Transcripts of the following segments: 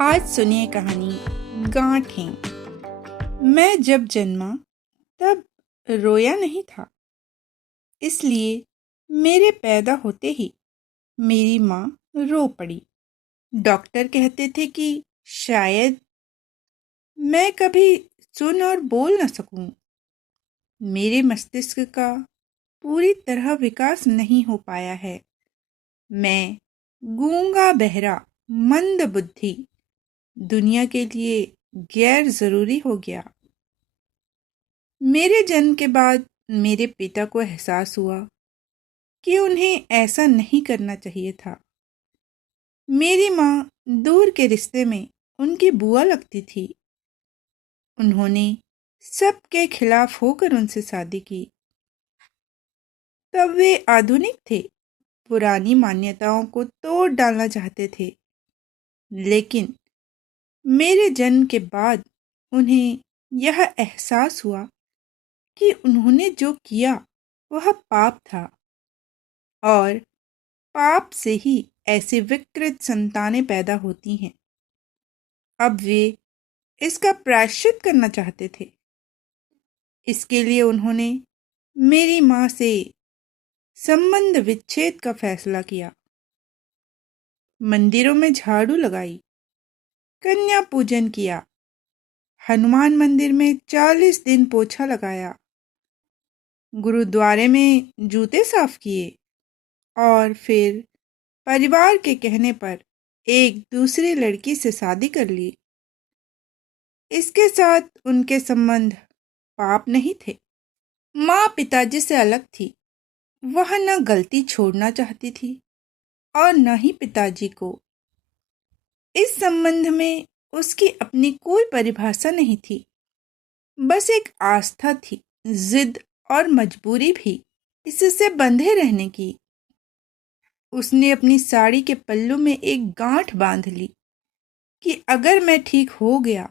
आज सुनिए कहानी गांठें। मैं जब जन्मा तब रोया नहीं था, इसलिए मेरे पैदा होते ही मेरी माँ रो पड़ी। डॉक्टर कहते थे कि शायद मैं कभी सुन और बोल न सकूं। मेरे मस्तिष्क का पूरी तरह विकास नहीं हो पाया है। मैं गूंगा बहरा मंद बुद्धि दुनिया के लिए गैर जरूरी हो गया। मेरे जन्म के बाद मेरे पिता को एहसास हुआ कि उन्हें ऐसा नहीं करना चाहिए था। मेरी माँ दूर के रिश्ते में उनकी बुआ लगती थी। उन्होंने सबके खिलाफ होकर उनसे शादी की। तब वे आधुनिक थे, पुरानी मान्यताओं को तोड़ डालना चाहते थे। लेकिन मेरे जन्म के बाद उन्हें यह एहसास हुआ कि उन्होंने जो किया वह पाप था और पाप से ही ऐसे विकृत संतानें पैदा होती हैं। अब वे इसका प्रायश्चित करना चाहते थे। इसके लिए उन्होंने मेरी माँ से संबंध विच्छेद का फैसला किया। मंदिरों में झाड़ू लगाई, कन्या पूजन किया, हनुमान मंदिर में 40 दिन पोछा लगाया, गुरुद्वारे में जूते साफ किए और फिर परिवार के कहने पर एक दूसरी लड़की से शादी कर ली। इसके साथ उनके संबंध पाप नहीं थे। माँ पिताजी से अलग थी। वह न गलती छोड़ना चाहती थी और न ही पिताजी को। इस संबंध में उसकी अपनी कोई परिभाषा नहीं थी, बस एक आस्था थी, जिद और मजबूरी भी इससे बंधे रहने की। उसने अपनी साड़ी के पल्लू में एक गांठ बांध ली कि अगर मैं ठीक हो गया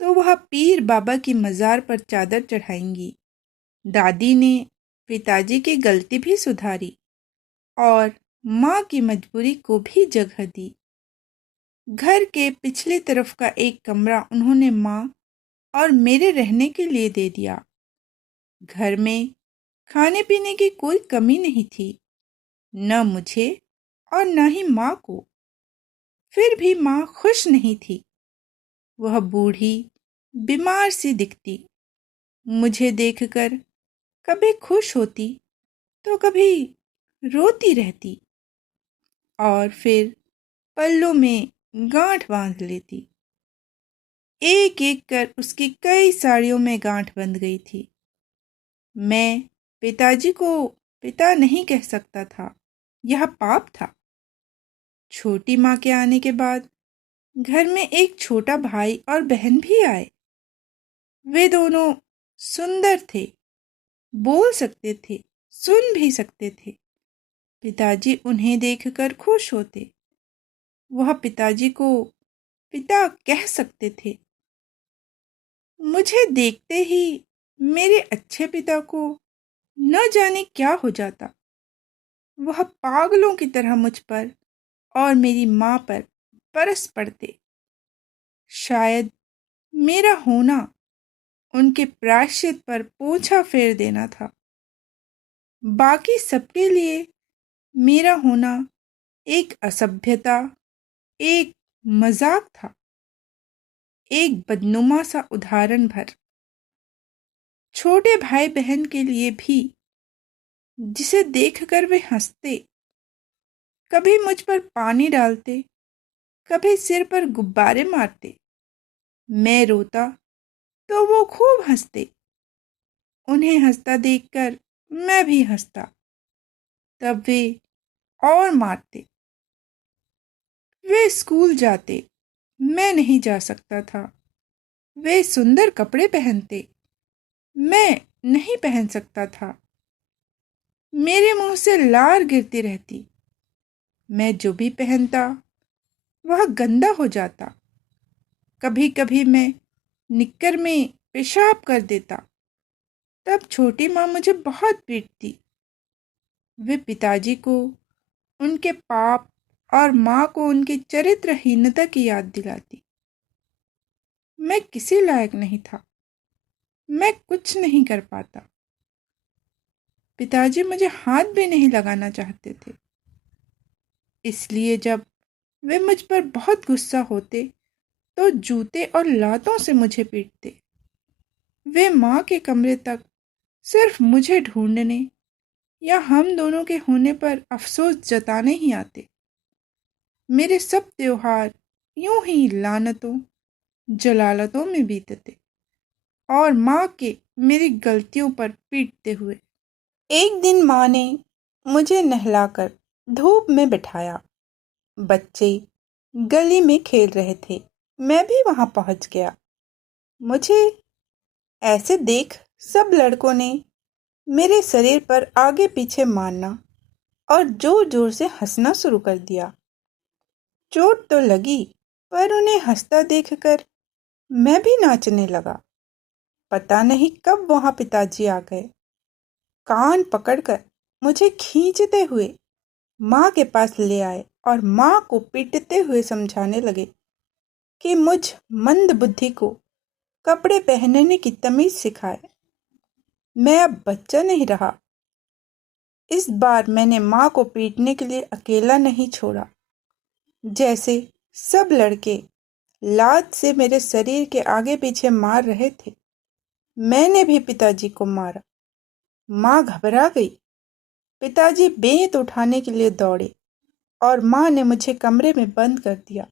तो वह पीर बाबा की मज़ार पर चादर चढ़ाएंगी। दादी ने पिताजी की गलती भी सुधारी और माँ की मजबूरी को भी जगह दी। घर के पिछली तरफ का एक कमरा उन्होंने माँ और मेरे रहने के लिए दे दिया। घर में खाने पीने की कोई कमी नहीं थी, न मुझे और न ही माँ को। फिर भी माँ खुश नहीं थी। वह बूढ़ी बीमार सी दिखती। मुझे देखकर कभी खुश होती तो कभी रोती रहती और फिर पल्लों में गांठ बांध लेती। एक एक कर उसकी कई साड़ियों में गांठ बंध गई थी। मैं पिताजी को पिता नहीं कह सकता था, यह पाप था। छोटी माँ के आने के बाद घर में एक छोटा भाई और बहन भी आए। वे दोनों सुंदर थे, बोल सकते थे, सुन भी सकते थे। पिताजी उन्हें देखकर खुश होते। वह पिताजी को पिता कह सकते थे। मुझे देखते ही मेरे अच्छे पिता को न जाने क्या हो जाता। वह पागलों की तरह मुझ पर और मेरी माँ पर बरस पड़ते। शायद मेरा होना उनके प्रायश्चित पर पोंछा फेर देना था। बाकी सबके लिए मेरा होना एक असभ्यता, एक मजाक था, एक बदनुमा सा उदाहरण भर। छोटे भाई बहन के लिए भी, जिसे देखकर वे हंसते, कभी मुझ पर पानी डालते, कभी सिर पर गुब्बारे मारते। मैं रोता तो वो खूब हंसते। उन्हें हंसता देखकर मैं भी हंसता। तब वे और मारते। वे स्कूल जाते, मैं नहीं जा सकता था। वे सुंदर कपड़े पहनते, मैं नहीं पहन सकता था। मेरे मुंह से लार गिरती रहती। मैं जो भी पहनता वह गंदा हो जाता। कभी कभी मैं निक्कर में पेशाब कर देता। तब छोटी माँ मुझे बहुत पीटती। वे पिताजी को उनके पाप और माँ को उनकी चरित्रहीनता की याद दिलाती। मैं किसी लायक नहीं था, मैं कुछ नहीं कर पाता। पिताजी मुझे हाथ भी नहीं लगाना चाहते थे, इसलिए जब वे मुझ पर बहुत गुस्सा होते तो जूते और लातों से मुझे पीटते। वे माँ के कमरे तक सिर्फ मुझे ढूंढने या हम दोनों के होने पर अफसोस जताने ही आते। मेरे सब त्योहार यूं ही लानतों जलालतों में बीतते और माँ के मेरी गलतियों पर पीटते हुए। एक दिन माँ ने मुझे नहलाकर धूप में बिठाया। बच्चे गली में खेल रहे थे, मैं भी वहां पहुंच गया। मुझे ऐसे देख सब लड़कों ने मेरे शरीर पर आगे पीछे मारना और जोर जोर से हंसना शुरू कर दिया। चोट तो लगी, पर उन्हें हंसता देखकर मैं भी नाचने लगा। पता नहीं कब वहां पिताजी आ गए। कान पकड़कर मुझे खींचते हुए माँ के पास ले आए और माँ को पीटते हुए समझाने लगे कि मुझ मंद बुद्धि को कपड़े पहनने की तमीज सिखाए। मैं अब बच्चा नहीं रहा। इस बार मैंने माँ को पीटने के लिए अकेला नहीं छोड़ा। जैसे सब लड़के लात से मेरे शरीर के आगे पीछे मार रहे थे, मैंने भी पिताजी को मारा। माँ घबरा गई। पिताजी बेंत उठाने के लिए दौड़े और माँ ने मुझे कमरे में बंद कर दिया।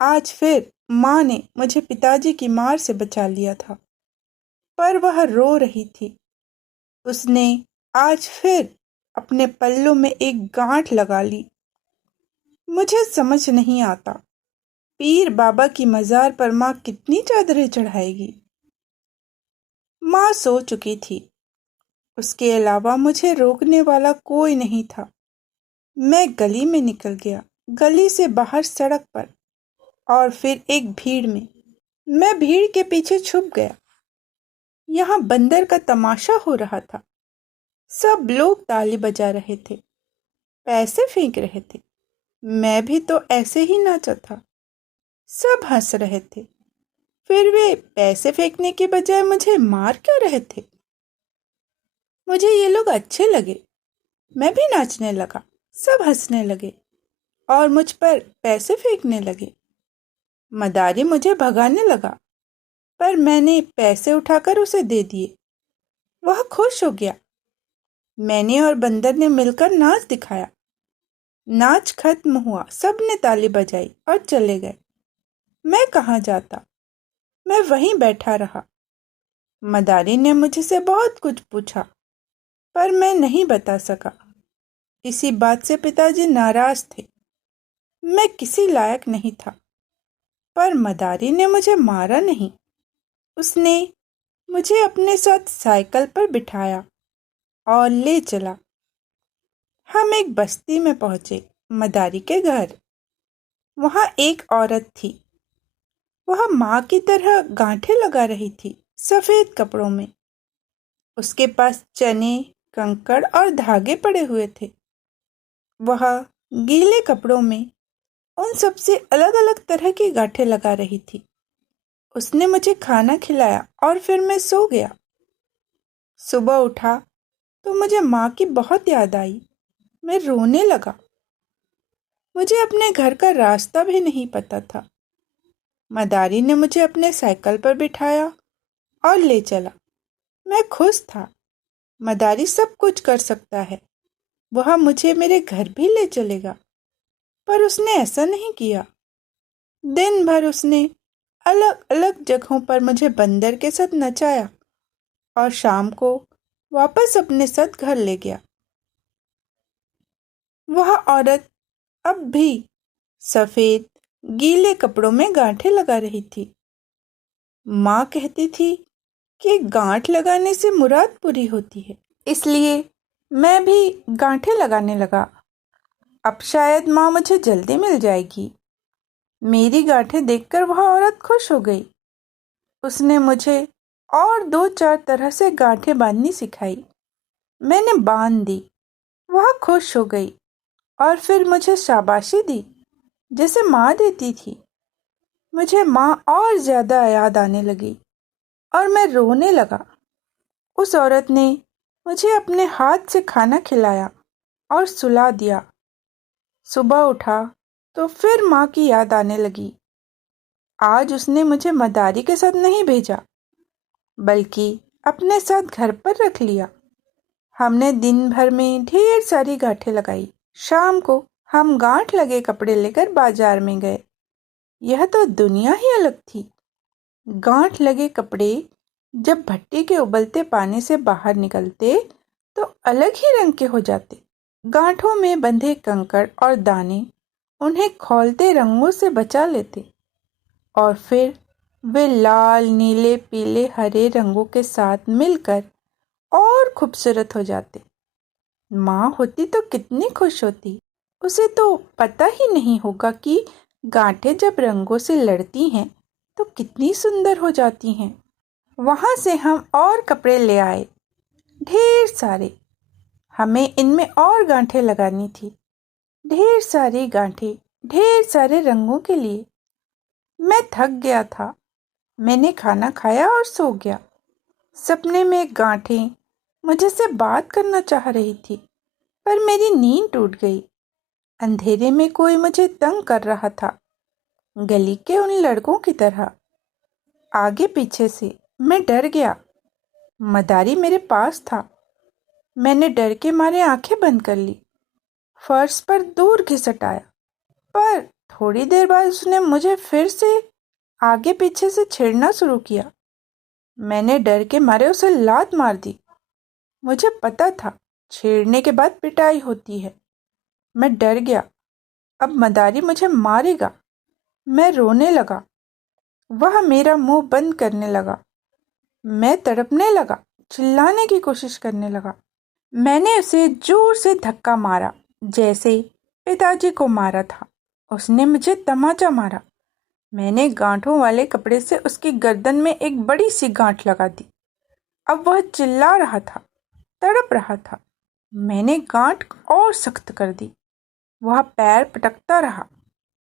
आज फिर माँ ने मुझे पिताजी की मार से बचा लिया था, पर वह रो रही थी। उसने आज फिर अपने पल्लों में एक गांठ लगा ली। मुझे समझ नहीं आता, पीर बाबा की मजार पर माँ कितनी चादरें चढ़ाएगी। माँ सो चुकी थी, उसके अलावा मुझे रोकने वाला कोई नहीं था। मैं गली में निकल गया, गली से बाहर सड़क पर और फिर एक भीड़ में। मैं भीड़ के पीछे छुप गया। यहाँ बंदर का तमाशा हो रहा था। सब लोग ताली बजा रहे थे, पैसे फेंक रहे थे। मैं भी तो ऐसे ही नाचा था। सब हंस रहे थे, फिर वे पैसे फेंकने के बजाय मुझे मार क्यों रहे थे? मुझे ये लोग अच्छे लगे। मैं भी नाचने लगा, सब हंसने लगे और मुझ पर पैसे फेंकने लगे। मदारी मुझे भगाने लगा, पर मैंने पैसे उठाकर उसे दे दिए। वह खुश हो गया। मैंने और बंदर ने मिलकर नाच दिखाया। नाच खत्म हुआ, सबने ताली बजाई और चले गए। मैं कहाँ जाता? मैं वहीं बैठा रहा। मदारी ने मुझसे बहुत कुछ पूछा, पर मैं नहीं बता सका। इसी बात से पिताजी नाराज थे। मैं किसी लायक नहीं था, पर मदारी ने मुझे मारा नहीं। उसने मुझे अपने साथ साइकिल पर बिठाया और ले चला। हम एक बस्ती में पहुंचे, मदारी के घर। वहां एक औरत थी। वह माँ की तरह गांठें लगा रही थी, सफेद कपड़ों में। उसके पास चने, कंकड़ और धागे पड़े हुए थे। वह गीले कपड़ों में उन सबसे अलग अलग तरह की गांठें लगा रही थी। उसने मुझे खाना खिलाया और फिर मैं सो गया। सुबह उठा तो मुझे माँ की बहुत याद आई। मैं रोने लगा। मुझे अपने घर का रास्ता भी नहीं पता था। मदारी ने मुझे अपने साइकिल पर बिठाया और ले चला। मैं खुश था। मदारी सब कुछ कर सकता है। वह मुझे मेरे घर भी ले चलेगा, पर उसने ऐसा नहीं किया। दिन भर उसने अलग अलग जगहों पर मुझे बंदर के साथ नचाया और शाम को वापस अपने साथ घर ले गया। वह औरत अब भी सफेद गीले कपड़ों में गांठें लगा रही थी। माँ कहती थी कि गांठ लगाने से मुराद पूरी होती है, इसलिए मैं भी गांठें लगाने लगा। अब शायद माँ मुझे जल्दी मिल जाएगी। मेरी गांठें देखकर वह औरत खुश हो गई। उसने मुझे और दो चार तरह से गांठें बांधनी सिखाई। मैंने बांध दी। वह खुश हो गई और फिर मुझे शाबाशी दी जैसे माँ देती थी। मुझे माँ और ज्यादा याद आने लगी और मैं रोने लगा। उस औरत ने मुझे अपने हाथ से खाना खिलाया और सुला दिया। सुबह उठा तो फिर माँ की याद आने लगी। आज उसने मुझे मदारी के साथ नहीं भेजा, बल्कि अपने साथ घर पर रख लिया। हमने दिन भर में ढेर सारी गांठें लगाई। शाम को हम गांठ लगे कपड़े लेकर बाजार में गए। यह तो दुनिया ही अलग थी। गांठ लगे कपड़े जब भट्टी के उबलते पानी से बाहर निकलते तो अलग ही रंग के हो जाते। गांठों में बंधे कंकड़ और दाने उन्हें खौलते रंगों से बचा लेते और फिर वे लाल, नीले, पीले, हरे रंगों के साथ मिलकर और खूबसूरत हो जाते। माँ होती तो कितनी खुश होती। उसे तो पता ही नहीं होगा कि गांठें जब रंगों से लड़ती हैं तो कितनी सुंदर हो जाती हैं। वहां से हम और कपड़े ले आए, ढेर सारे। हमें इनमें और गांठें लगानी थी, ढेर सारी गांठें, ढेर सारे रंगों के लिए। मैं थक गया था। मैंने खाना खाया और सो गया। सपने में गांठें मुझसे बात करना चाह रही थी, पर मेरी नींद टूट गई। अंधेरे में कोई मुझे तंग कर रहा था, गली के उन लड़कों की तरह। आगे पीछे से मैं डर गया। मदारी मेरे पास था। मैंने डर के मारे आंखें बंद कर ली, फर्श पर दूर घिसटाया। पर थोड़ी देर बाद उसने मुझे फिर से आगे पीछे से छेड़ना शुरू किया। मैंने डर के मारे उसे लात मार दी। मुझे पता था छेड़ने के बाद पिटाई होती है। मैं डर गया, अब मदारी मुझे मारेगा। मैं रोने लगा। वह मेरा मुंह बंद करने लगा। मैं तड़पने लगा, चिल्लाने की कोशिश करने लगा। मैंने उसे जोर से धक्का मारा, जैसे पिताजी को मारा था। उसने मुझे तमाचा मारा। मैंने गांठों वाले कपड़े से उसकी गर्दन में एक बड़ी सी गांठ लगा दी। अब वह चिल्ला रहा था, तड़प रहा था। मैंने गांठ और सख्त कर दी। वह पैर पटकता रहा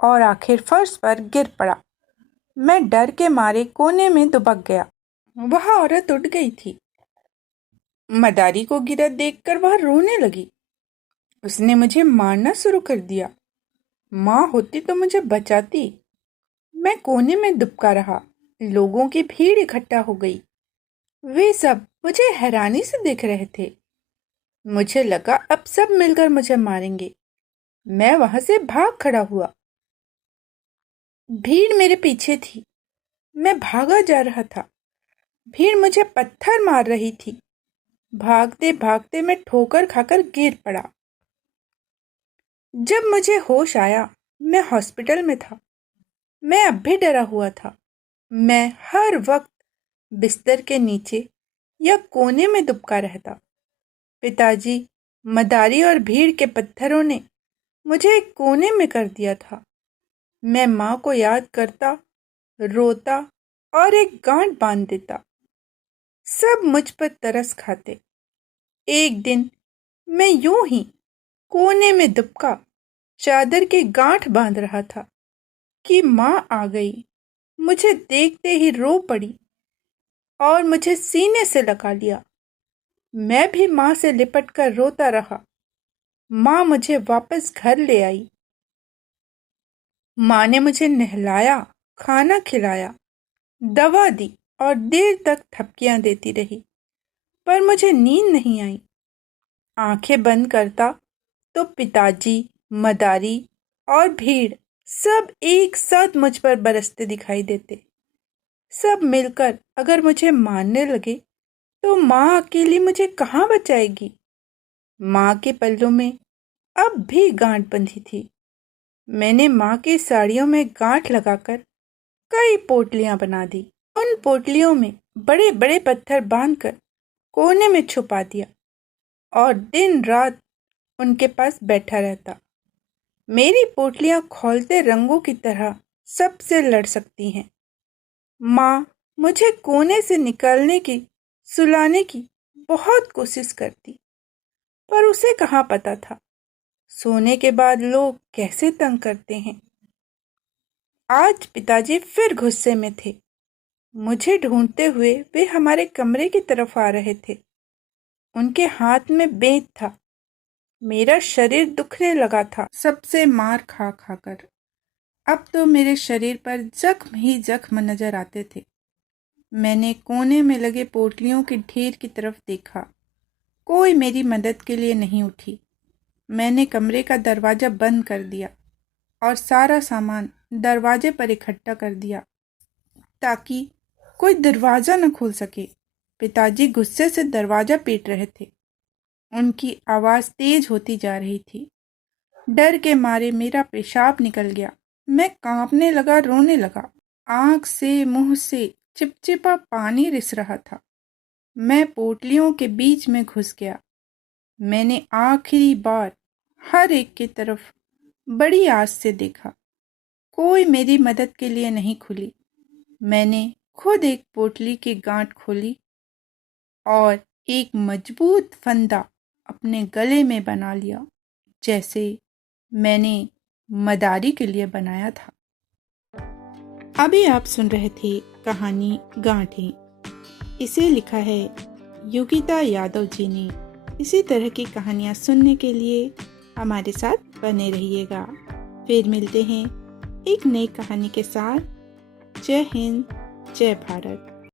और आखिर फर्श पर गिर पड़ा। मैं डर के मारे कोने में दुबक गया। वह औरत उठ गई थी। मदारी को गिरा देखकर वह रोने लगी। उसने मुझे मारना शुरू कर दिया। माँ होती तो मुझे बचाती। मैं कोने में दुबका रहा। लोगों की भीड़ इकट्ठा हो गई। वे सब मुझे हैरानी से देख रहे थे। मुझे लगा अब सब मिलकर मुझे मारेंगे। मैं वहां से भाग खड़ा हुआ। भीड़ मेरे पीछे थी। मैं भागा जा रहा था। भीड़ मुझे पत्थर मार रही थी। भागते भागते मैं ठोकर खाकर गिर पड़ा। जब मुझे होश आया, मैं हॉस्पिटल में था। मैं अब भी डरा हुआ था। मैं हर वक्त बिस्तर के नीचे या कोने में दुबका रहता। पिताजी, मदारी और भीड़ के पत्थरों ने मुझे एक कोने में कर दिया था। मैं माँ को याद करता, रोता और एक गांठ बांध देता। सब मुझ पर तरस खाते। एक दिन मैं यूं ही कोने में दुबका चादर के गांठ बांध रहा था कि माँ आ गई। मुझे देखते ही रो पड़ी और मुझे सीने से लगा लिया। मैं भी माँ से लिपट कर रोता रहा। माँ मुझे वापस घर ले आई। माँ ने मुझे नहलाया, खाना खिलाया, दवा दी और देर तक थपकियां देती रही, पर मुझे नींद नहीं आई। आंखें बंद करता तो पिताजी, मदारी और भीड़ सब एक साथ मुझ पर बरसते दिखाई देते। सब मिलकर अगर मुझे मारने लगे तो माँ अकेली मुझे कहाँ बचाएगी। माँ के पल्लों में अब भी गांठ बंधी थी। मैंने माँ की साड़ियों में गांठ लगाकर कई पोटलियां बना दी। उन पोटलियों में बड़े बड़े पत्थर बांधकर कोने में छुपा दिया और दिन रात उनके पास बैठा रहता। मेरी पोटलियां खौलते रंगों की तरह सबसे लड़ सकती हैं। माँ मुझे कोने से निकालने की, सुलाने की बहुत कोशिश करती, पर उसे कहाँ पता था सोने के बाद लोग कैसे तंग करते हैं। आज पिताजी फिर गुस्से में थे। मुझे ढूंढते हुए वे हमारे कमरे की तरफ आ रहे थे। उनके हाथ में बेंत था। मेरा शरीर दुखने लगा था, सबसे मार खा खाकर। अब तो मेरे शरीर पर जख्म ही जख्म नजर आते थे। मैंने कोने में लगे पोटलियों के ढेर की तरफ देखा। कोई मेरी मदद के लिए नहीं उठी। मैंने कमरे का दरवाजा बंद कर दिया और सारा सामान दरवाजे पर इकट्ठा कर दिया ताकि कोई दरवाजा न खोल सके। पिताजी गुस्से से दरवाजा पीट रहे थे। उनकी आवाज तेज होती जा रही थी। डर के मारे मेरा पेशाब निकल गया। मैं कांपने लगा, रोने लगा। आंख से मुंह से चिपचिपा पानी रिस रहा था। मैं पोटलियों के बीच में घुस गया। मैंने आखिरी बार हर एक की तरफ बड़ी आस से देखा। कोई मेरी मदद के लिए नहीं खुली। मैंने खुद एक पोटली की गांठ खोली और एक मजबूत फंदा अपने गले में बना लिया, जैसे मैंने मदारी के लिए बनाया था। अभी आप सुन रहे थे कहानी गांठें। इसे लिखा है योगिता यादव जी ने। इसी तरह की कहानियाँ सुनने के लिए हमारे साथ बने रहिएगा। फिर मिलते हैं एक नई कहानी के साथ। जय हिंद, जय भारत।